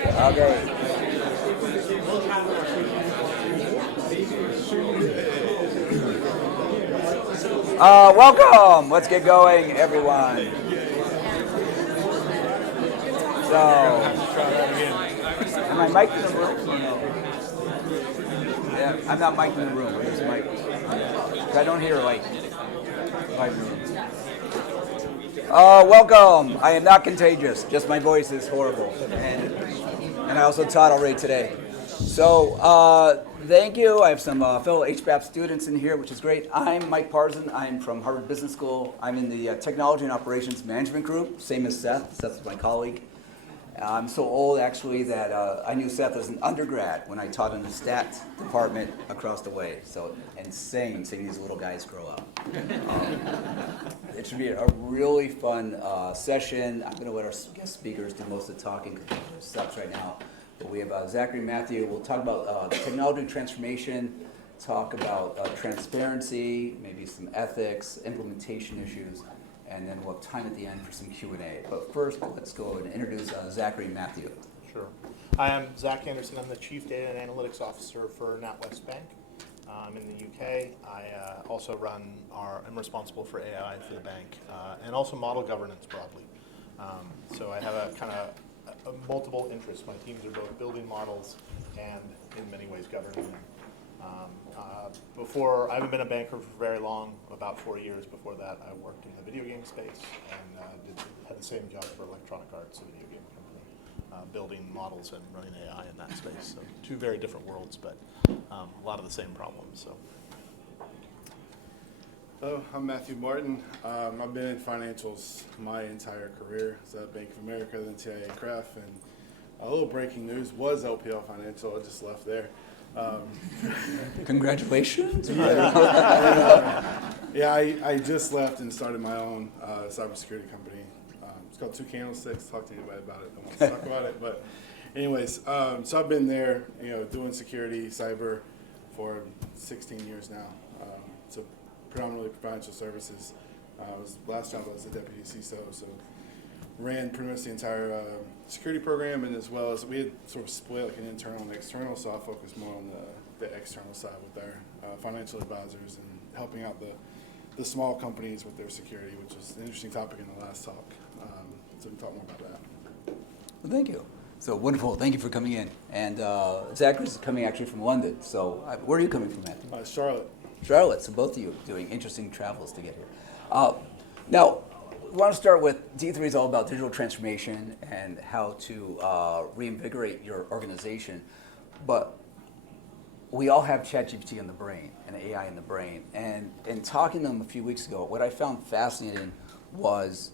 Okay. Welcome. Let's get going, everyone. So, am I mic'd in the room or no? Yeah, I'm not mic'd in the room. I'm just mic'd. 'Cause I don't hear like mic rooms. Welcome. I am not contagious. Just my voice is horrible, and I also taught already today. So thank you. I have some fellow HBAP students in here, which is great. I'm Mike Parzen. I'm from Harvard Business School. I'm in the Technology and Operations Management Group, same as Seth. Seth's my colleague. I'm so old, actually, that I knew Seth as an undergrad when I taught in the stats department across the way. So insane seeing these little guys grow up. It should be a really fun session. I'm going to let our guest speakers do most of the talking because it sucks right now. But we have Zachery and Matthew. We'll talk about technology transformation, talk about transparency, maybe some ethics, implementation issues, and then we'll have time at the end for some Q&A. But first, let's go and introduce Zachery and Matthew. Sure. Hi, I'm Zach Anderson. I'm the Chief Data and Analytics Officer for NatWest Bank. I'm in the UK. I also I'm responsible for AI for the bank and also model governance broadly. So I have a kind of multiple interests. My teams are both building models and in many ways governing them. I haven't been a banker for very long, about 4 years. Before that, I worked in the video game space and had the same job for Electronic Arts, a video game company, building models and running AI in that space. So two very different worlds, but a lot of the same problems. So. Hello, I'm Matthew Martin. I've been in financials my entire career. I was at Bank of America, then TIA Craft, and a little breaking news was LPL Financial. I just left there. Congratulations. Yeah, I just left and started my own cybersecurity company. It's called Two Candlesticks. Talk to anybody about it. I don't want to talk about it, but anyways, so I've been there, doing security, cyber for 16 years now. So predominantly financial services. Last job I was a deputy CISO, so ran pretty much the entire security program, and as well as we had sort of split like an internal and external, so I focused more on the external side with our financial advisors and helping out the small companies with their security, which was an interesting topic in the last talk. So we can talk more about that. Well, thank you. So wonderful. Thank you for coming in. And Zachary's coming actually from London. So where are you coming from, Matthew? Charlotte. Charlotte. So both of you doing interesting travels to get here. Now, I want to start with D3 is all about digital transformation and how to reinvigorate your organization. But we all have ChatGPT in the brain and AI in the brain. And in talking to them a few weeks ago, what I found fascinating was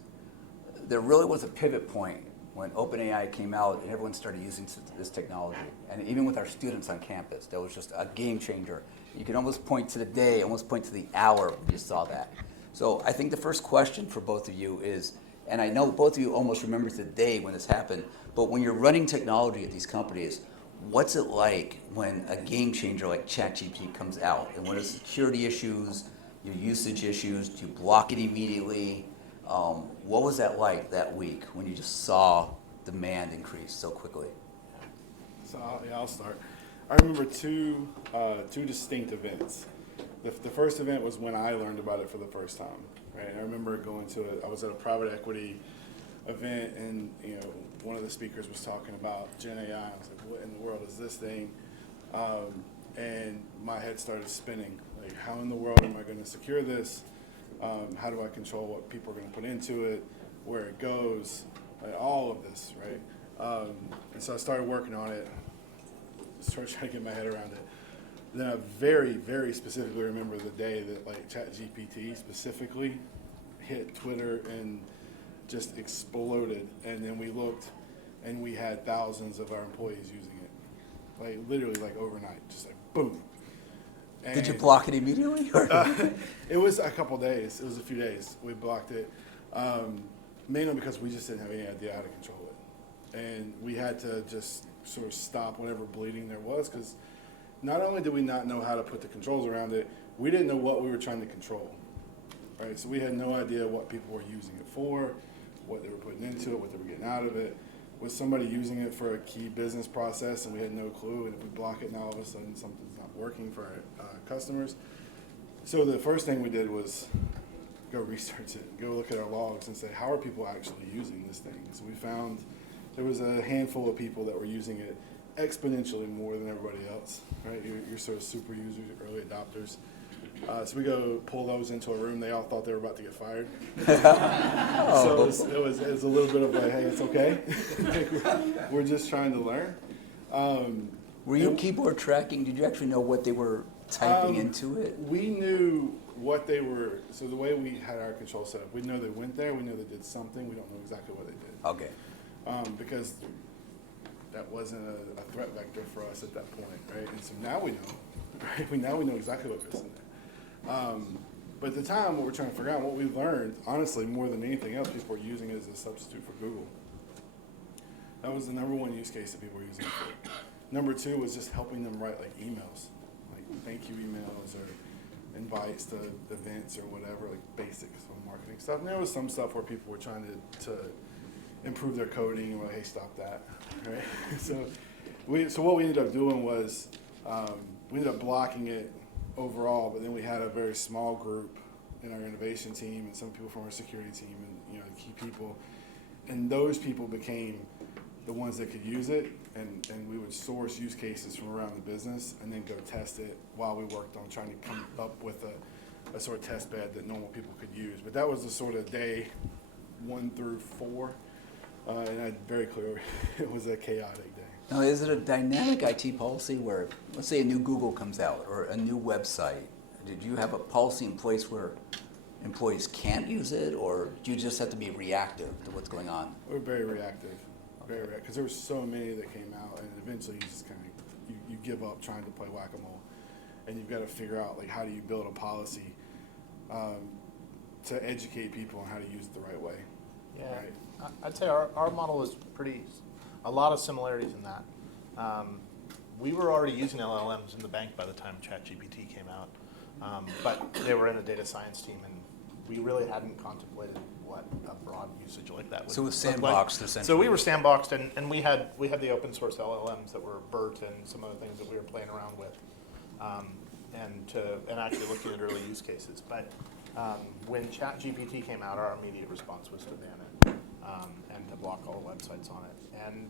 there really was a pivot point when OpenAI came out and everyone started using this technology. And even with our students on campus, that was just a game changer. You can almost point to the day, almost point to the hour when you saw that. So I think the first question for both of you is, and I know both of you almost remember the day when this happened, but when you're running technology at these companies, what's it like when a game changer like ChatGPT comes out? And what are security issues, your usage issues? Do you block it immediately? What was that like that week when you just saw demand increase so quickly? So I'll start. I remember two distinct events. The first event was when I learned about it for the first time. Right? I remember going to I was at a private equity event, and one of the speakers was talking about Gen AI. I was like, what in the world is this thing? And my head started spinning. Like, how in the world am I going to secure this? How do I control what people are going to put into it, where it goes, all of this, right? And so I started working on it, started trying to get my head around it. Then I very, very specifically remember the day that ChatGPT specifically hit Twitter and just exploded. And then we looked, and we had thousands of our employees using it, literally overnight, just boom. And did you block it immediately? It was a couple days. It was a few days. We blocked it, mainly because we just didn't have any idea how to control it. And we had to just sort of stop whatever bleeding there was, because not only did we not know how to put the controls around it, we didn't know what we were trying to control. Right? So we had no idea what people were using it for, what they were putting into it, what they were getting out of it. was somebody using it for a key business process and we had no clue, and if we block it now, all of a sudden something's not working for our customers. So the first thing we did was go research it, go look at our logs and say, how are people actually using this thing? So we found there was a handful of people that were using it exponentially more than everybody else, right? You're sort of super users, early adopters. So we go pull those into a room. They all thought they were about to get fired. So it was a little bit of like, hey, it's okay. We're just trying to learn. Were you keyboard tracking? Did you actually know what they were typing into it? We knew what they were. So the way we had our control set up, we know they went there. We know they did something. We don't know exactly what they did. Okay. Because that wasn't a threat vector for us at that point, right? And so now we know, right? Now we know exactly what goes in there. But at the time, what we're trying to figure out, what we learned, honestly, more than anything else, people were using it as a substitute for Google. That was the number one use case that people were using it for. Number two was just helping them write like emails, like thank you emails or invites to events or whatever, like basics of marketing stuff. And there was some stuff where people were trying to improve their coding and we're like, hey, stop that, right? So what we ended up doing was we ended up blocking it overall, but then we had a very small group in our innovation team and some people from our security team and key people, and those people became the ones that could use it, and we would source use cases from around the business and then go test it while we worked on trying to come up with a sort of test bed that normal people could use. But that was the sort of day 1 through 4, and I very clear it was a chaotic day. Now, is it a dynamic IT policy where, let's say a new Google comes out or a new website, did you have a policy in place where employees can't use it, or do you just have to be reactive to what's going on? We're very reactive, because there were so many that came out, and eventually you just kind of, you give up trying to play whack-a-mole, and you've got to figure out, like, how do you build a policy to educate people on how to use it the right way. Yeah, right? I'd say our model is a lot of similarities in that. We were already using LLMs in the bank by the time ChatGPT came out, but they were in a data science team, and we really hadn't contemplated what a broad usage like that would So it was look like. sandboxed, essentially. So we were sandboxed, and we had the open source LLMs that were BERT and some other things that we were playing around with, and actually looking at early use cases. But when ChatGPT came out, our immediate response was to ban it and to block all the websites on it. And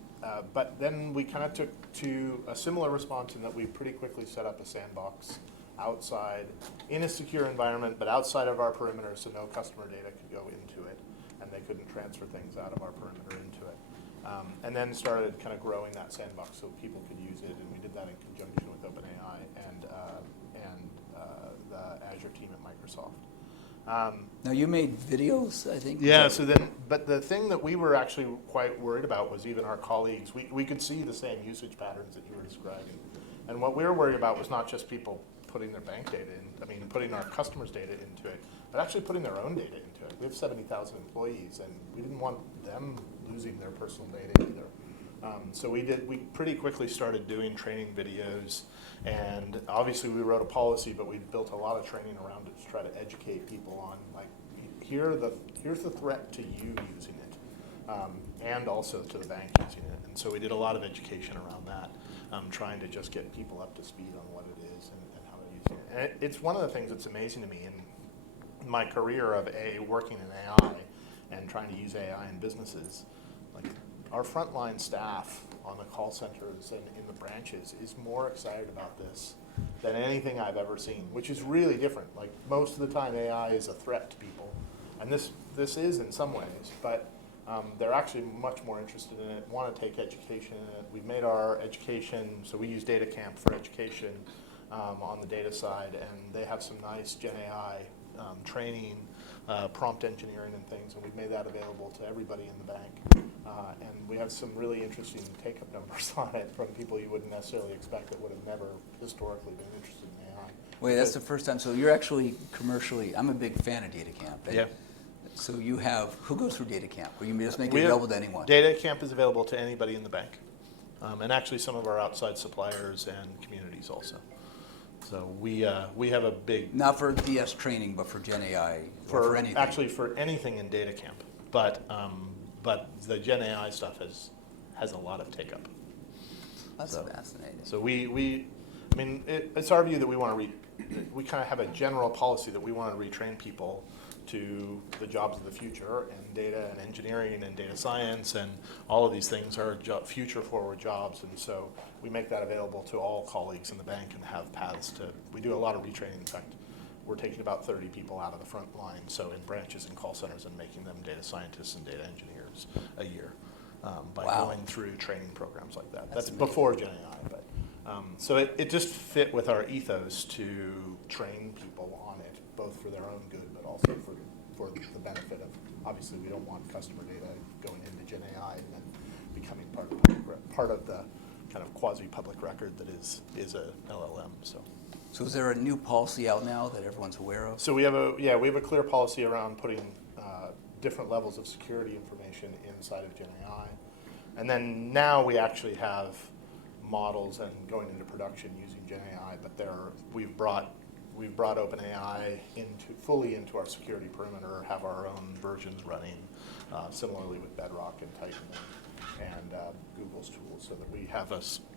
but then we kind of took to a similar response in that we pretty quickly set up a sandbox outside in a secure environment, but outside of our perimeter, so no customer data could go into it, and they couldn't transfer things out of our perimeter into it. And then started kind of growing that sandbox so people could use it, and we did that in conjunction with OpenAI and the Azure team at Microsoft. Now, you made videos, I think? Yeah, so then, but the thing that we were actually quite worried about was even our colleagues. We could see the same usage patterns that you were describing. And what we were worried about was not just people putting their bank data in, putting our customers' data into it, but actually putting their own data into it. We have 70,000 employees, and we didn't want them losing their personal data either. So we pretty quickly started doing training videos, and obviously we wrote a policy, but we built a lot of training around it to try to educate people on, like, here's the threat to you using it, and also to the bank using it. And so we did a lot of education around that, trying to just get people up to speed on what it is and how they're using it. And it's one of the things that's amazing to me in my career of working in AI and trying to use AI in businesses. Like, our frontline staff on the call centers and in the branches is more excited about this than anything I've ever seen, which is really different. Like, most of the time AI is a threat to people, and this is in some ways, but they're actually much more interested in it, want to take education in it. We've made our education, so we use Data Camp for education on the data side, and they have some nice Gen AI training, prompt engineering and things, and we've made that available to everybody in the bank. And we have some really interesting take-up numbers on it from people you wouldn't necessarily expect that would have never historically been interested in AI. Wait, that's the first time. So you're actually commercially, I'm a big fan of Data Camp. Yeah. So you have, who goes through Data Camp? Or you just make it available to anyone? Data Camp is available to anybody in the bank. And actually some of our outside suppliers and communities also. So we have a big... Not for DS training, but for Gen AI, or for anything. Actually for anything in Data Camp. But the Gen AI stuff has a lot of take-up. That's So- fascinating. So it's our view that we want to we kind of have a general policy that we want to retrain people to the jobs of the future, and data and engineering and data science and all of these things are future forward jobs, and so we make that available to all colleagues in the bank and have paths to, we do a lot of retraining. In fact, we're taking about 30 people out of the front line, so in branches and call centers, and making them data scientists and data engineers a year by Wow. going through training programs like that. That's That's before Gen AI, but so it just fit with our ethos to train people on it, both for their own good, but also for the benefit of, obviously we don't want customer data going into Gen AI and then becoming part of the kind of quasi-public record that is a LLM. So is there a new policy out now that everyone's aware of? So we have a clear policy around putting different levels of security information inside of Gen AI, and then now we actually have models and going into production using Gen AI, but we've brought OpenAI fully into our security perimeter, have our own versions running, similarly with Bedrock and Titan and Google's tools, so that we have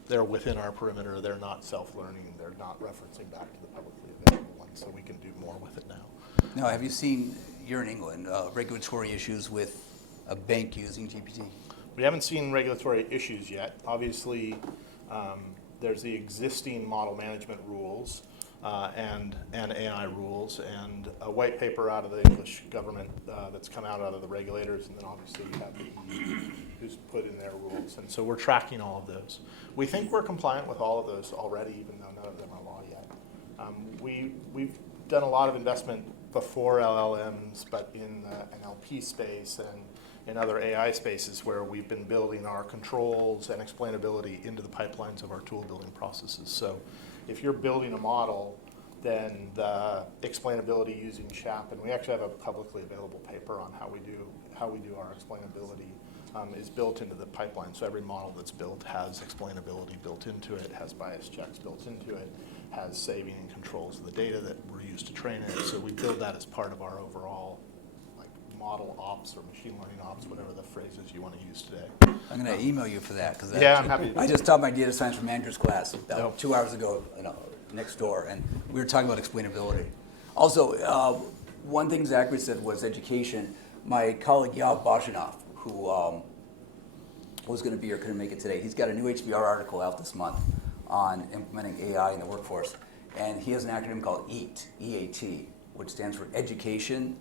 they're within our perimeter, they're not self-learning, they're not referencing back to the publicly available ones, so we can do more with it now. Now, have you seen, you're in England, regulatory issues with a bank using GPT? We haven't seen regulatory issues yet. Obviously, there's the existing model management rules and AI rules, and a white paper out of the English government that's come out of the regulators, and then obviously you have the EU who's put in their rules, and so we're tracking all of those. We think we're compliant with all of those already, even though none of them are law yet. We've done a lot of investment before LLMs, but in the NLP space and in other AI spaces where we've been building our controls and explainability into the pipelines of our tool building processes. So if you're building a model, then the explainability using SHAP, and we actually have a publicly available paper on how we do our explainability, is built into the pipeline. So every model that's built has explainability built into it, has bias checks built into it, has saving and controls of the data that we're used to train it. So we build that as part of our overall model ops or machine learning ops, whatever the phrases you want to use today. I'm going to email you for that, because Yeah, I'm happy to. I just taught my data science for managers class about Oh. 2 hours ago, next door, and we were talking about explainability. Also, one thing Zachery said was education. My colleague Yav Bashanoff, who was going to be here, couldn't make it today. He's got a new HBR article out this month on implementing AI in the workforce, and he has an acronym called EAT, E-A-T, which stands for education,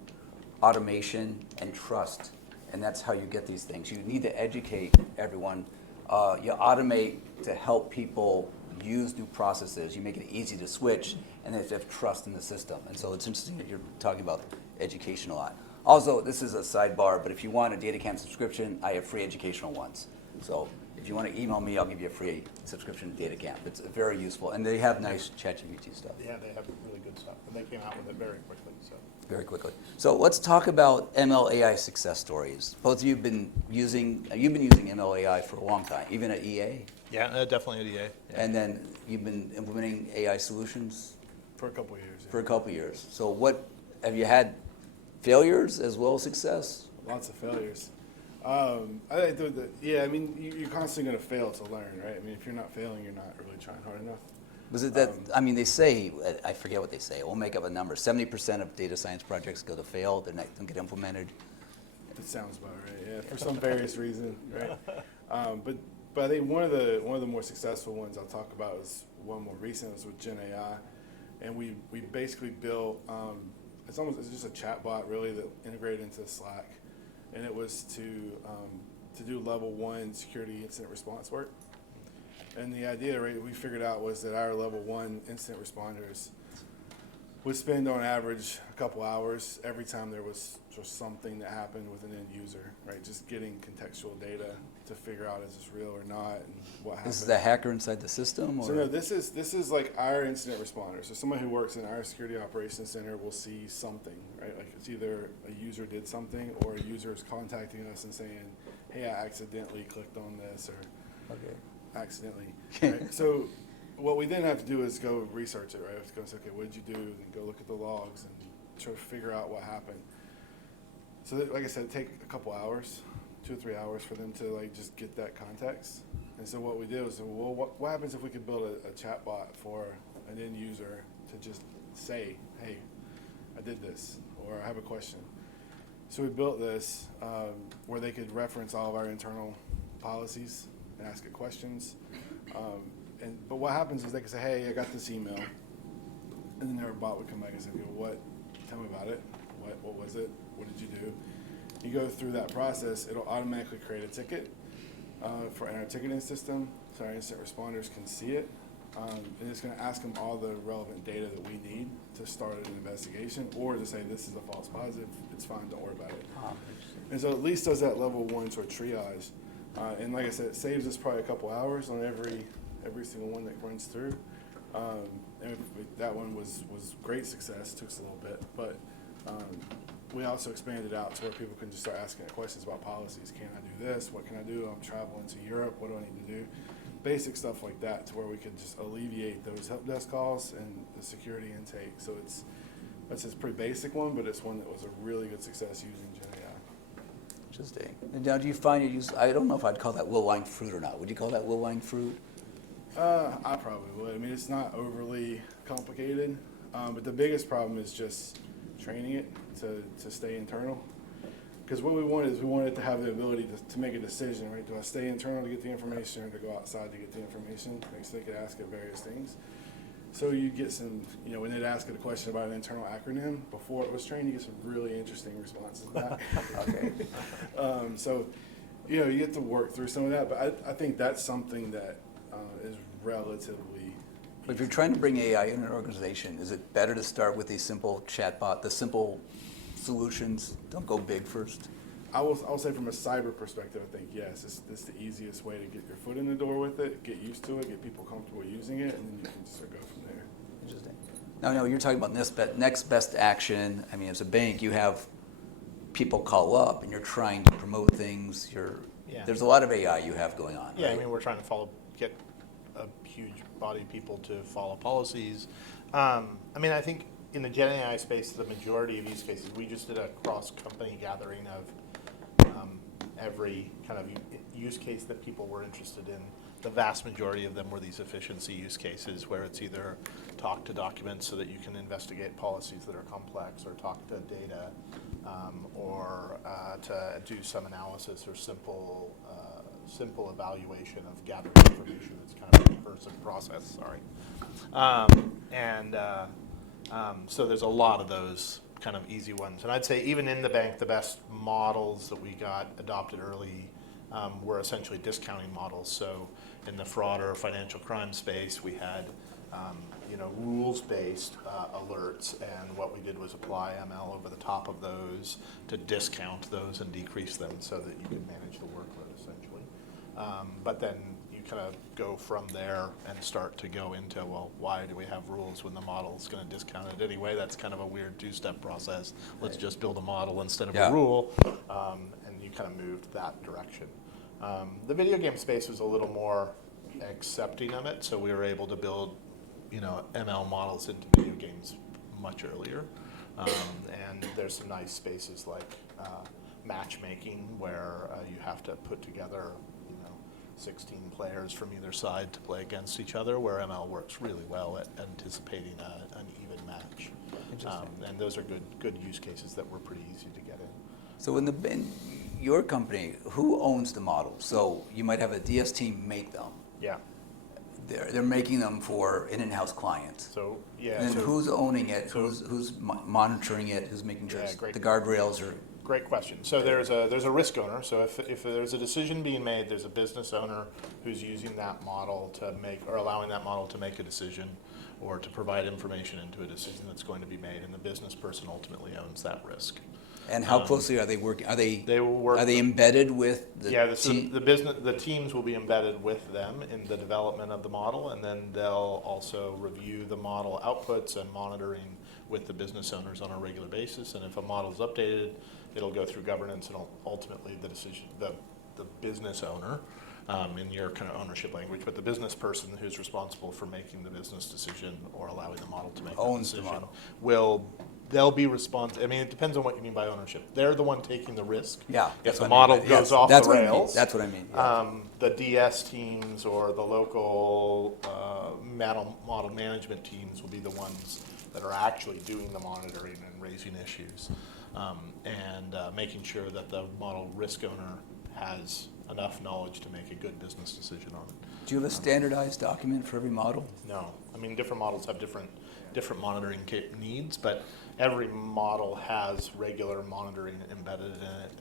automation, and trust. And that's how you get these things. You need to educate everyone. You automate to help people use new processes. You make it easy to switch, and they have to have trust in the system. And so it's interesting that you're talking about education a lot. Also, this is a sidebar, but if you want a DataCamp subscription, I have free educational ones. So if you want to email me, I'll give you a free subscription to DataCamp. It's very useful, and they have nice ChatGPT stuff. Yeah, they have really good stuff, and they came out with it very quickly. Very quickly. So let's talk about ML AI success stories. Both of you have been using ML AI for a long time, even at EA. Yeah, definitely at EA. Yeah. And then you've been implementing AI solutions For a couple of years. Yeah. for a couple years. So what, have you had failures as well as success? Lots of failures. I think you're constantly going to fail to learn, right? I mean, if you're not failing, you're not really trying hard enough. Was it that, they say, I forget what they say, we'll make up a number, 70% of data science projects go to fail, they don't get implemented. That sounds about right. Yeah, for some various reason, right? But I think one of the more successful ones I'll talk about is one more recent. It was with Gen AI, and we basically built it's just a chat bot really that integrated into Slack, and it was to do level 1 security incident response work. And the idea, right, we figured out was that our level 1 incident responders would spend on average a couple hours every time there was just something that happened with an end user, right? Just getting contextual data to figure out is this real or not and what happened. Is the hacker inside the system? Or? So no, this is like our incident responder. So someone who works in our security operations center will see something, right? Like it's either a user did something or a user is contacting us and saying, hey, I accidentally clicked on this or accidentally. Right? So what we then have to do is go research it, right? We have to go say, okay, what did you do? And go look at the logs and try to figure out what happened. So that, like I said, it take a couple hours 2 or 3 hours for them to like just get that context. And so what we did was, well, what happens if we could build a chat bot for an end user to just say, hey, I did this, or I have a question. So we built this where they could reference all of our internal policies and ask it questions. But what happens is they can say, hey, I got this email. And then their bot would come back and say, tell me about it. What was it? What did you do? You go through that process, it'll automatically create a ticket in our ticketing system so our instant responders can see it. And it's going to ask them all the relevant data that we need to start an investigation, or to say this is a false positive, it's fine, don't worry about it. And so at least does that level one sort of triage. And like I said, it saves us probably a couple hours on every single one that runs through. And that one was great success. Took us a little bit, but we also expanded out to where people can just start asking questions about policies. Can I do this? What can I do? I'm traveling to Europe. What do I need to do? Basic stuff like that, to where we could just alleviate those help desk calls and the security intake. So that's a pretty basic one, but it's one that was a really good success using Gen AI. Interesting. And now, do you find you use? I don't know if I'd call that low-lying fruit or not. Would you call that low-lying fruit? I probably would. I mean, it's not overly complicated, but the biggest problem is just training it to stay internal. Because what we wanted to have the ability to make a decision, right? Do I stay internal to get the information, or to go outside to get the information? So they could ask it various things. So you get some, when they'd ask it a question about an internal acronym before it was trained, you get some really interesting responses back. Okay. So, you get to work through some of that, but I think that's something that is relatively. But if you're trying to bring AI in an organization, is it better to start with the simple chatbot, the simple solutions? Don't go big first. I'll say from a cyber perspective, I think yes, it's the easiest way to get your foot in the door with it, get used to it, get people comfortable using it, and then you can just sort of go from there. Interesting. Now, you're talking about next best action. I mean, as a bank, you have people call up, and you're trying to promote things. There's a lot of AI you have going on. Yeah, right? I mean, we're trying to get a huge body of people to follow policies. I mean, I think in the Gen AI space, the majority of use cases, we just did a cross-company gathering of every kind of use case that people were interested in. The vast majority of them were these efficiency use cases where it's either talk to documents so that you can investigate policies that are complex, or talk to data, or to do some analysis or simple evaluation of gathering information. It's kind of a recursive process, sorry. So there's a lot of those kind of easy ones. And I'd say even in the bank, the best models that we got adopted early were essentially discounting models. So in the fraud or financial crime space, we had rules-based alerts, and what we did was apply ML over the top of those to discount those and decrease them so that you could manage the workload essentially. But then you kind of go from there and start to go into, well, why do we have rules when the model is going to discount it anyway? That's kind of a weird two-step process. Let's just build a model instead of a rule, and you kind of moved that direction. The video game space was a little more accepting of it, so we were able to build, ML models into video games much earlier. And there's some nice spaces like matchmaking where you have to put together 16 players from either side to play against each other, where ML works really well at anticipating an even match. And those are good use cases that were pretty easy to get in. So in your company, who owns the models? So you might have a DS team make them. Yeah. They're making them for an in-house client. So yeah. And then who's owning it? Who's monitoring it? Who's making sure the guardrails are? Great question. So there's a risk owner. So if there's a decision being made, there's a business owner who's using that model to make, or allowing that model to make a decision, or to provide information into a decision that's going to be made, and the business person ultimately owns that risk. And how closely are they working? Are they work. Are they embedded with the team? The teams will be embedded with them in the development of the model, and then they'll also review the model outputs and monitoring with the business owners on a regular basis. And if a model is updated, it'll go through governance, and ultimately the business owner, in your kind of ownership language, but the business person who's responsible for making the business decision or allowing the model to make the decision will they'll be responsible. I mean, it depends on what you mean by ownership. They're the one taking the risk. Yeah, If that's the what I mean model by- goes yes, off that's the what I mean. rails. That's what I mean, yeah. The DS teams or the local model management teams will be the ones that are actually doing the monitoring and raising issues, and making sure that the model risk owner has enough knowledge to make a good business decision on it. Do you have a standardized document for every model? No, I mean, different models have different monitoring needs, but every model has regular monitoring embedded in it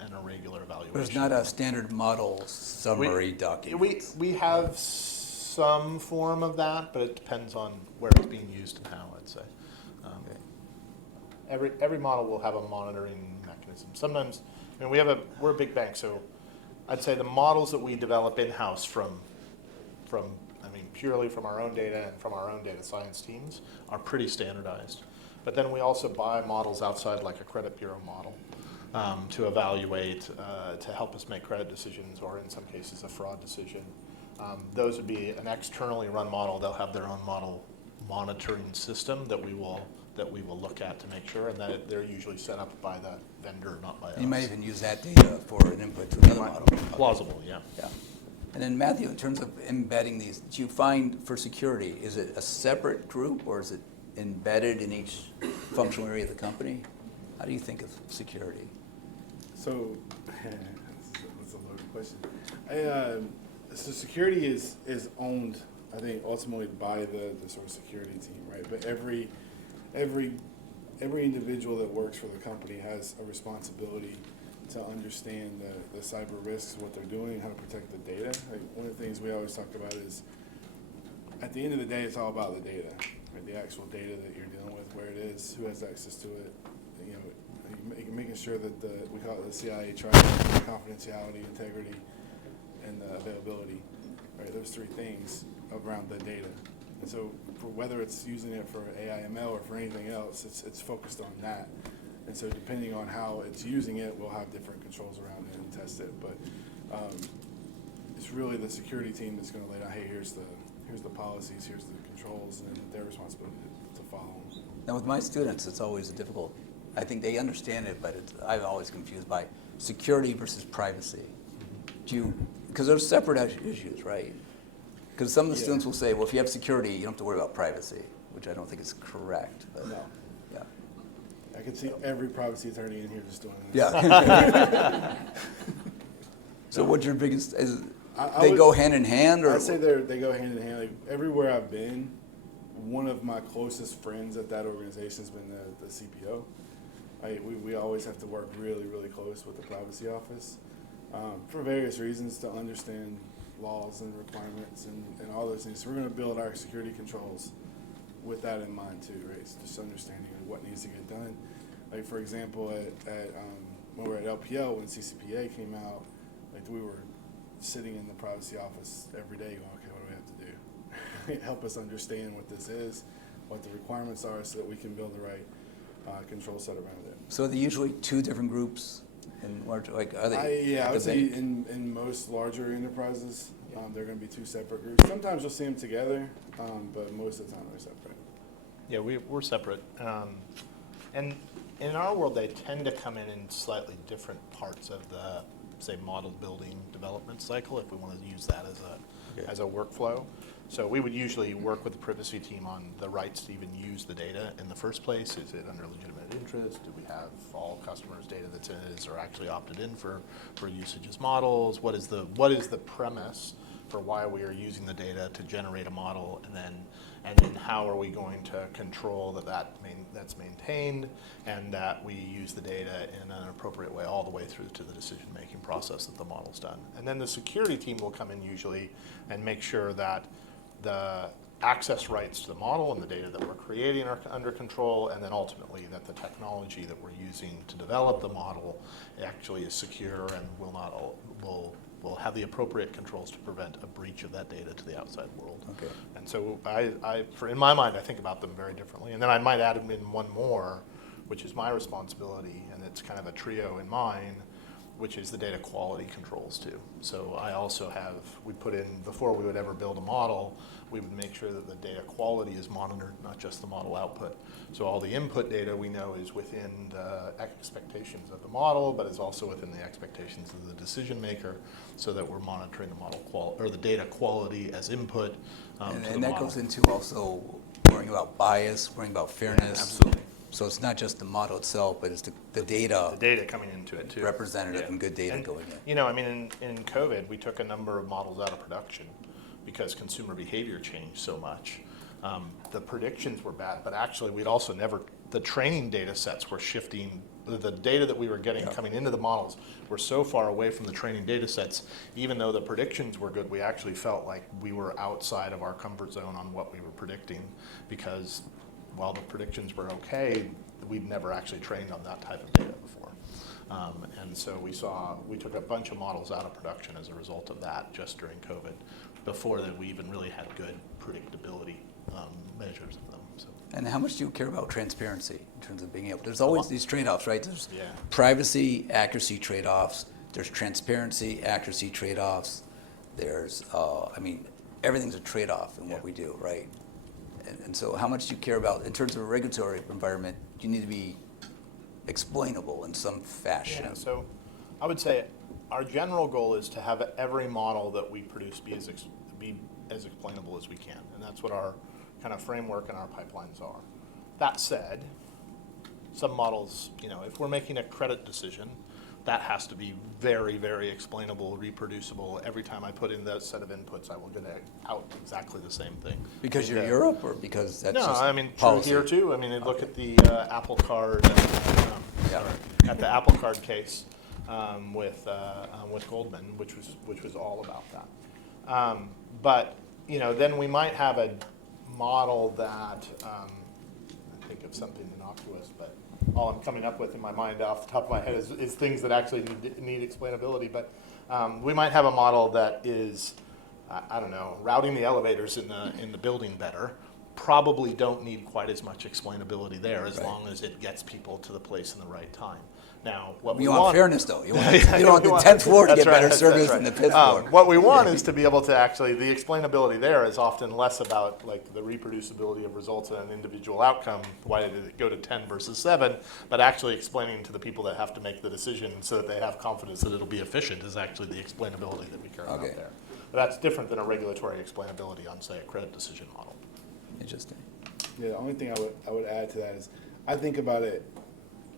and a regular evaluation. There's not a standard model summary document. We have some form of that, but it depends on where it's being used and how, I'd say. Every model will have a monitoring mechanism. Sometimes, I mean, we're a big bank, so I'd say the models that we develop in-house from purely from our own data and from our own data science teams are pretty standardized. But then we also buy models outside, like a credit bureau model, to evaluate, to help us make credit decisions, or in some cases a fraud decision. Those would be an externally run model. They'll have their own model monitoring system that we will look at to make sure, and that they're usually set up by the vendor, not by us. You might even use that data for an input to another model. Plausible, yeah. Yeah. And then Matthew, in terms of embedding these, do you find for security, is it a separate group or is it embedded in each functional area of the company? How do you think of security? So, that's a loaded question. So security is owned, I think, ultimately by the sort of security team, right? But every individual that works for the company has a responsibility to understand the cyber risks, what they're doing, how to protect the data. Like, one of the things we always talk about is, at the end of the day, it's all about the data, right? The actual data that you're dealing with, where it is, who has access to it, making sure that we call it the CIA triad: confidentiality, integrity, and availability, right? Those three things around the data. And so, for whether it's using it for AI/ML or for anything else, it's focused on that. And so, depending on how it's using it, we'll have different controls around it and test it. But it's really the security team that's going to lay down, hey, here's the policies, here's the controls, and their responsibility to follow them. Now with my students, it's always difficult. I think they understand it, but I'm always confused by security versus privacy. Because they're separate issues, right? Because some of the students will say, well, if you have security, you don't have to worry about privacy, which I don't think is correct. But No. Yeah. I can see every privacy attorney in here just doing this. Yeah. So what's your biggest, they go hand in hand? Or I'd say they go hand in hand. Like, everywhere I've been, one of my closest friends at that organization has been the CPO. We always have to work really, really close with the privacy office for various reasons, to understand laws and requirements and all those things. So we're going to build our security controls with that in mind too, right? So just understanding what needs to get done. Like, for example, when we were at LPL, when CCPA came out, like, we were sitting in the privacy office every day going, okay, what do we have to do? Help us understand what this is, what the requirements are, so that we can build the right control set around it. So are they usually two different groups? And like, are they? I would say in most larger enterprises, they're going to be two separate groups. Sometimes you'll see them together, but most of the time they're separate. Yeah, we're separate. And in our world, they tend to come in slightly different parts of the, say, model building development cycle, if we want to use that as a workflow. So we would usually work with the privacy team on the rights to even use the data in the first place. Is it under legitimate interest? Do we have all customers' data that's in it or actually opted in for usage as models? What is the premise for why we are using the data to generate a model, and then how are we going to control that's maintained, and that we use the data in an appropriate way all the way through to the decision-making process that the model's done. And then the security team will come in usually and make sure that the access rights to the model and the data that we're creating are under control, and then ultimately that the technology that we're using to develop the model actually is secure and will have the appropriate controls to prevent a breach of that data to the outside world. Okay. And so in my mind, I think about them very differently. And then I might add in one more, which is my responsibility, and it's kind of a trio in mine, which is the data quality controls too. So I also we put in, before we would ever build a model, we would make sure that the data quality is monitored, not just the model output. So all the input data we know is within the expectations of the model, but is also within the expectations of the decision maker, so that we're monitoring the model or the data quality as input to the And that model. goes into also worrying about bias, worrying about fairness. Absolutely. So it's not just the model itself, but it's the data The data coming into it too. representative Yeah. and good data And, going in. you know, I mean, in COVID, we took a number of models out of production because consumer behavior changed so much. The predictions were bad, but actually we'd also the training data sets were shifting. The data that we were getting coming into the models were so far away from the training data sets, even though the predictions were good, we actually felt like we were outside of our comfort zone on what we were predicting, because while the predictions were okay, we'd never actually trained on that type of data before. And so we took a bunch of models out of production as a result of that just during COVID, before that we even really had good predictability measures of them. So. And how much do you care about transparency in terms of being able? There's always these trade-offs, right? There's Yeah. privacy, accuracy trade-offs. There's transparency, accuracy trade-offs. There's, everything's a trade-off in what we do, right? And so how much do you care about, in terms of a regulatory environment, you need to be explainable in some fashion? Yeah, so I would say our general goal is to have every model that we produce be as explainable as we can, and that's what our kind of framework and our pipelines are. That said, some models, if we're making a credit decision, that has to be very, very explainable, reproducible. Every time I put in that set of inputs, I will get out exactly the same thing. Because you're Europe, or because that's just true policy? here too. I mean, look at the Apple Card, Yeah. at the Apple Card case with Goldman, which was all about that. But then we might have a model that I think of something innocuous, but all I'm coming up with in my mind off the top of my head is things that actually need explainability. But we might have a model that is, I don't know, routing the elevators in the building better. Probably don't need quite as much explainability there, as long as it gets people to the place in the right time. Now, what You want fairness, though. You want the 10th floor to That's get better right, service that's than the right. 5th floor. What we want is to be able to actually, the explainability there is often less about like the reproducibility of results in an individual outcome. Why did it go to 10 versus 7? But actually explaining to the people that have to make the decision so that they have confidence that it'll be efficient is actually the explainability that we care about there. But that's different than a regulatory explainability on, say, a credit decision model. Interesting. Yeah, the only thing I would add to that is, I think about it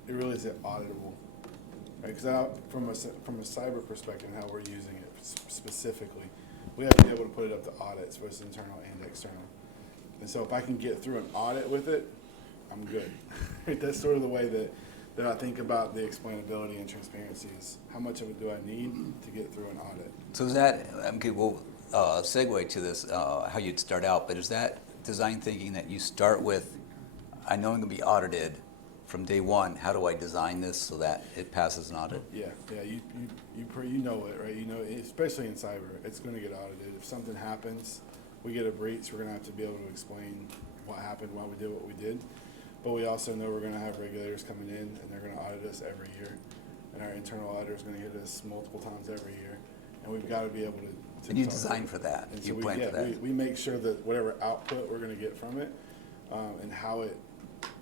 really is auditable, right? Because from a cyber perspective and how we're using it specifically, we have to be able to put it up to audits, both internal and external. And so if I can get through an audit with it, I'm good. That's sort of the way that I think about the explainability and transparency is, how much of it do I need to get through an audit? So is that, okay, we'll segue to this, how you'd start out, but is that design thinking that you start with, I know I'm going to be audited from day one, how do I design this so that it passes an audit? Yeah, you know it, right? You know, especially in cyber, it's going to get audited. If something happens, we get a breach, we're going to have to be able to explain what happened, why we did what we did. But we also know we're going to have regulators coming in, and they're going to audit us every year. And our internal auditor is going to hit us multiple times every year. And we've got to be able to And you design for that, and you so plan for that. we make sure that whatever output we're going to get from it and how it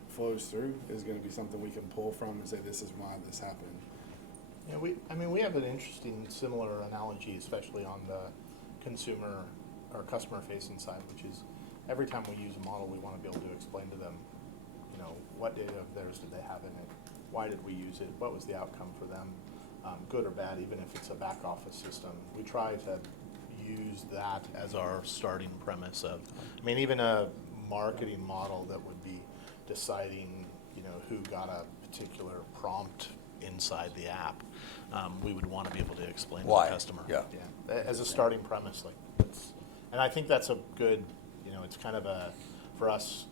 flows through is going to be something we can pull from and say, this is why this happened. Yeah, we have an interesting similar analogy, especially on the consumer or customer-facing side, which is every time we use a model, we want to be able to explain to them, what data of theirs did they have in it, why did we use it, what was the outcome for them, good or bad, even if it's a back office system. We try to use that as our starting premise of, even a marketing model that would be deciding, who got a particular prompt inside the app. We would want to be able to explain Why? to the customer. Yeah. As a starting premise, and I think that's a good, it's kind of for us,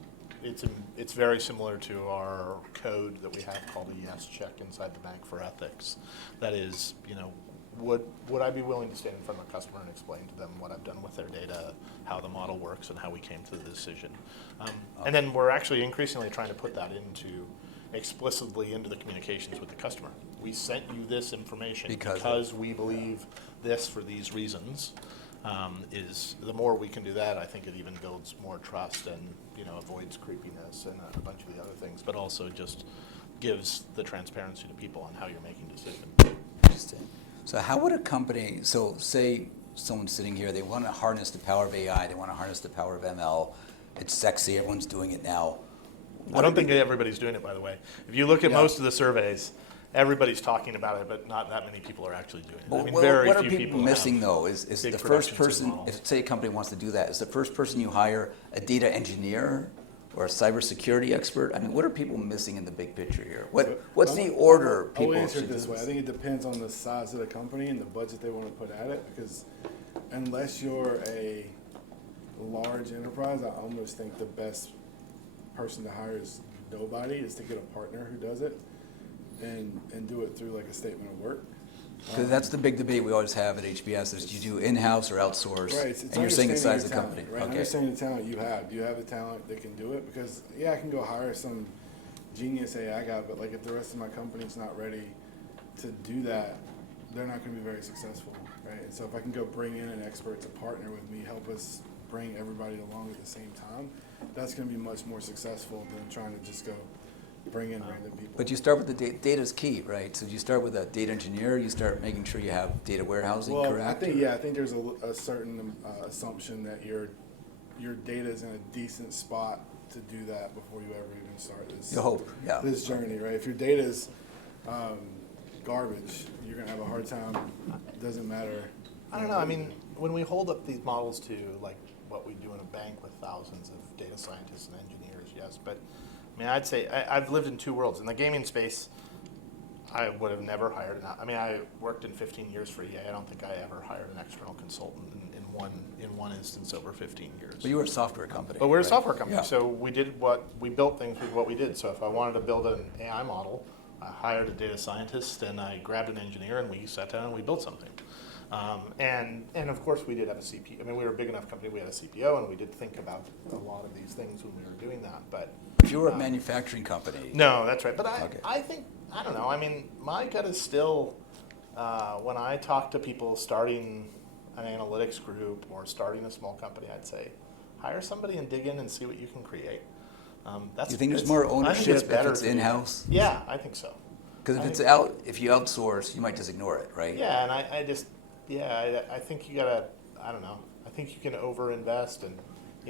it's very similar to our code that we have called a yes check inside the bank for ethics. That is, would I be willing to stand in front of a customer and explain to them what I've done with their data, how the model works, and how we came to the decision? And then we're actually increasingly trying to put that explicitly into the communications with the customer. We sent you this information because we believe this for these reasons. is the more we can do that, I think it even builds more trust and, avoids creepiness and a bunch of the other things, but also just gives the transparency to people on how you're making decisions. Interesting. So how would a company, so say someone's sitting here, they want to harness the power of AI, they want to harness the power of ML, it's sexy, everyone's doing it now. I don't think everybody's doing it, by the way. If you look at most of the surveys, everybody's talking about it, but not that many people are actually doing it. Well, I mean, very what are few people missing though? Is big the first production person, models. if say a company wants to do that, is the first person you hire a data engineer or a cybersecurity expert? I mean, what are people missing in the big picture here? What's the order I'll people answer should it this do way. I think it depends on the size of the company and the budget they want to put at it, because unless you're a large enterprise, I almost think the best person to hire is nobody, is to get a partner who does it and do it through like a statement of work. Because that's the big debate we always have at HBS is do you do in-house or outsource? Right, it's and you're saying the size of the understanding company. your talent, right? Okay. Understanding the talent you have. Do you have the talent that can do it? Because yeah, I can go hire some genius AI guy, but like if the rest of my company's not ready to do that, they're not going to be very successful, right? And so if I can go bring in an expert to partner with me, help us bring everybody along at the same time, that's going to be much more successful than trying to just go bring in random people. But you start with the data. Data's key, right? So you start with a data engineer. You start making sure you have data warehousing correct. I think there's a certain assumption that your data is in a decent spot to do that before you ever even start this. You hope, yeah. This journey, right? If your data is garbage, you're gonna have a hard time. It doesn't matter. I don't know. I mean, when we hold up these models to like what we do in a bank with thousands of data scientists and engineers, yes, but I mean, I'd say I've lived in two worlds. In the gaming space, I would have never hired I worked in 15 years for EA. I don't think I ever hired an external consultant in one instance over 15 years. But you were a software company. But we're right? a software company, Yeah. so we built things with what we did. So if I wanted to build an AI model, I hired a data scientist and I grabbed an engineer and we sat down and we built something. And of course we did have a CPO. I mean, we were a big enough company, we had a CPO, and we did think about a lot of these things when we were doing that. But If you were a manufacturing company. no, that's right. But Okay. I think, I don't know, I mean, my gut is still, when I talk to people starting an analytics group or starting a small company, I'd say, hire somebody and dig in and see what you can create. Do you think there's more ownership if better it's to do in-house? that. Yeah, I think so. Because if I it's think- if you outsource, you might just ignore it, right? Yeah, and I think you gotta, I don't know, I think you can over-invest and,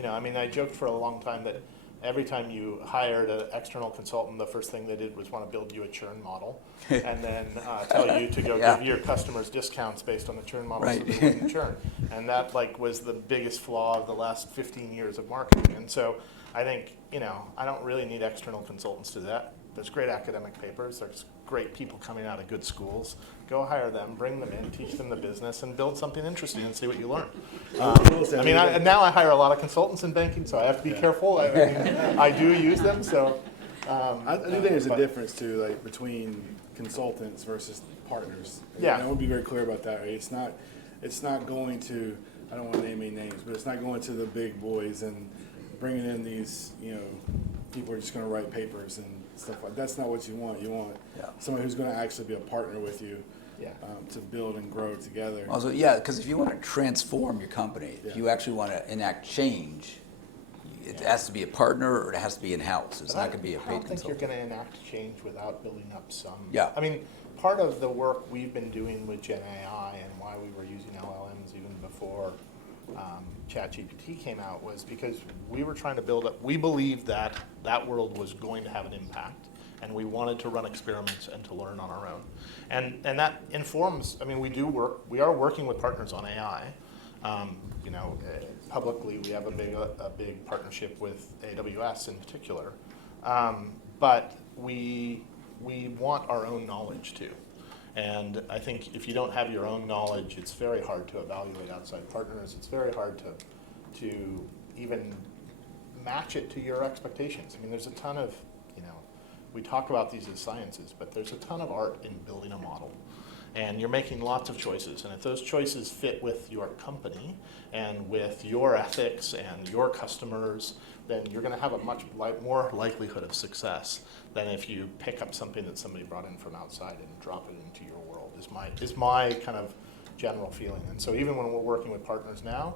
I mean, I joked for a long time that every time you hired an external consultant, the first thing they did was want to build you a churn model and then tell you to go Yeah. give your customers discounts based on the churn model Right. so they wouldn't churn. And that was the biggest flaw of the last 15 years of marketing. And so I think, I don't really need external consultants to do that. There's great academic papers. There's great people coming out of good schools. Go hire them, bring them in, teach them the business, and build something interesting and see what you learn. Now I hire a lot of consultants in banking, so I have to be careful. I do use them, so. I do think there's a difference too, like between consultants versus partners. Yeah. And I want to be very clear about that. Right? It's not going to. I don't want to name any names, but it's not going to the big boys and bringing in these, people are just going to write papers and stuff like that. That's not what you want. You want somebody who's going to actually be a partner with you to build and grow together. Also, yeah, because if you want to transform your company, if you actually want to enact change, it has to be a partner or it has to be in-house. It's not going to be a I paid don't think consultant. you're going to enact change without building up some. Yeah. I mean, part of the work we've been doing with Gen AI and why we were using LLMs even before ChatGPT came out was because we were trying to build up, we believed that world was going to have an impact and we wanted to run experiments and to learn on our own. And that informs, I mean, we are working with partners on AI. Publicly we have a big partnership with AWS in particular. But we want our own knowledge too. And I think if you don't have your own knowledge, it's very hard to evaluate outside partners. It's very hard to even match it to your expectations. I mean, there's a ton of, we talk about these as sciences, but there's a ton of art in building a model. And you're making lots of choices. And if those choices fit with your company and with your ethics and your customers, then you're going to have a much more likelihood of success than if you pick up something that somebody brought in from outside and drop it into your world. Is my kind of general feeling. And so even when we're working with partners now,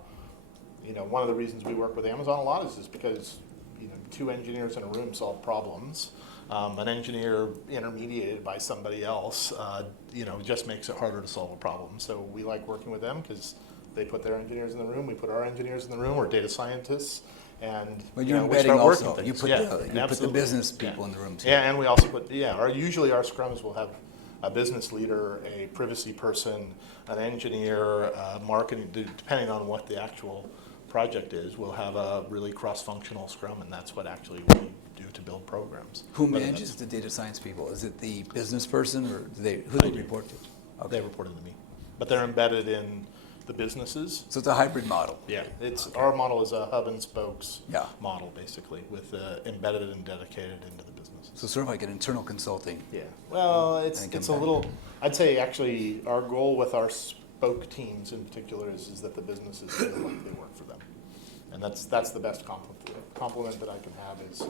one of the reasons we work with Amazon a lot is just because, two engineers in a room solve problems. An engineer intermediated by somebody else, just makes it harder to solve a problem. So we like working with them because they put their engineers in the room, we put our engineers in the room, we're data scientists, and But you're we embedding start working also. You things. put, Yeah, you put the absolutely. business people in the room too. Yeah, and we also put, usually our scrums will have a business leader, a privacy person, an engineer, marketing, depending on what the actual project is, we'll have a really cross-functional scrum, and that's what actually we do to build programs. Who manages the data science people? Is it the business person, or who do they report to? Okay. They report to me, but they're embedded in the businesses. So it's a hybrid model. Yeah, our model is a hub and spokes Yeah. model, basically, with embedded and dedicated into the business. So sort of like an internal consulting. Yeah, well, And it's come a back. little, I'd say actually, our goal with our spoke teams in particular is that the businesses feel like they work for them. And that's the best compliment that I can have is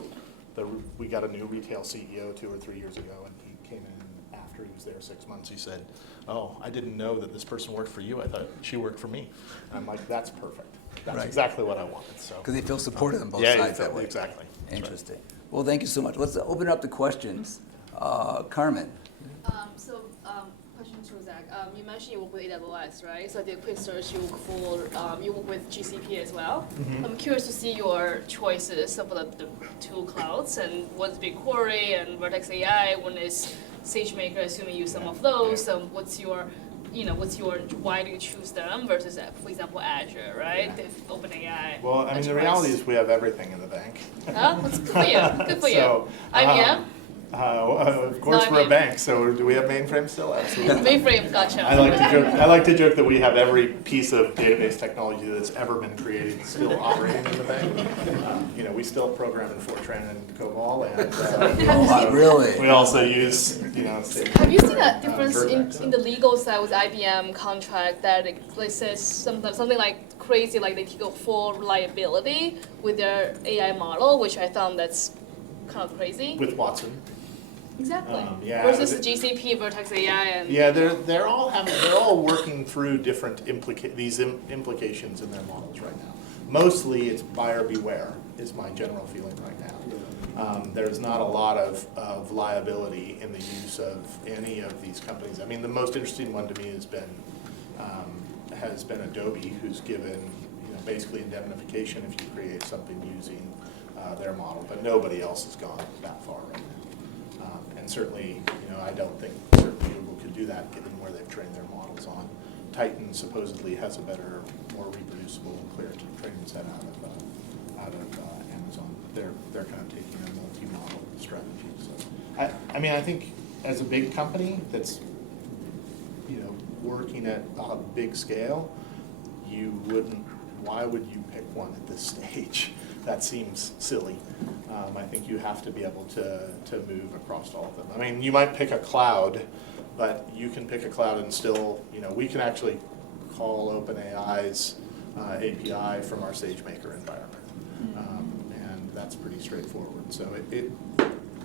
we got a new retail CEO 2 or 3 years ago, and he came in after he was there 6 months. He said, "Oh, I didn't know that this person worked for you. I thought she worked for me." And I'm like, "That's perfect. That's Right. exactly what I wanted." So Because they feel supported on both yeah, sides that way. exactly. That's right. Interesting. Well, thank you so much. Let's open up the questions. Carmen. Question to Zach. You mentioned you work with AWS, right? So I did a quick search. You work with GCP as well. I'm curious to see your choices for the two clouds and what's BigQuery and Vertex AI. One is SageMaker, assuming you use some of those. What's your why do you choose them versus, for example, Azure, right? OpenAI. Well, I mean, the reality is we have everything in the bank. That's good for you. Good for you. So, IBM. Of course, No, we're a IBM. bank, so do we have mainframe still? Absolutely. Mainframe, gotcha. I like to joke that we have every piece of database technology that's ever been created still operating in the bank. We still program in Fortran and COBOL, and Really? we also use, Have you seen a difference Vertex. in the legal side with IBM contract that it says something like crazy, like they take a full liability with their AI model, which I found that's kind of crazy. with Watson. Exactly. Yeah, Versus the but GCP, Vertex AI, and Yeah, they're all working through different implications in their models right now. Mostly, it's buyer beware is my general feeling right now. There's not a lot of liability in the use of any of these companies. I mean, the most interesting one to me has been Adobe, who's given basically indemnification if you create something using their model, but nobody else has gone that far right now. And certainly, I don't think Google could do that given where they've trained their models on. Titan supposedly has a better, more reproducible, clear training set out of Amazon. They're kind of taking a multi-model strategy. So I think as a big company that's working at a big scale, why would you pick one at this stage? That seems silly. I think you have to be able to move across all of them. I mean, you might pick a cloud, but you can pick a cloud and still, we can actually call OpenAI's API from our SageMaker environment. And that's pretty straightforward. So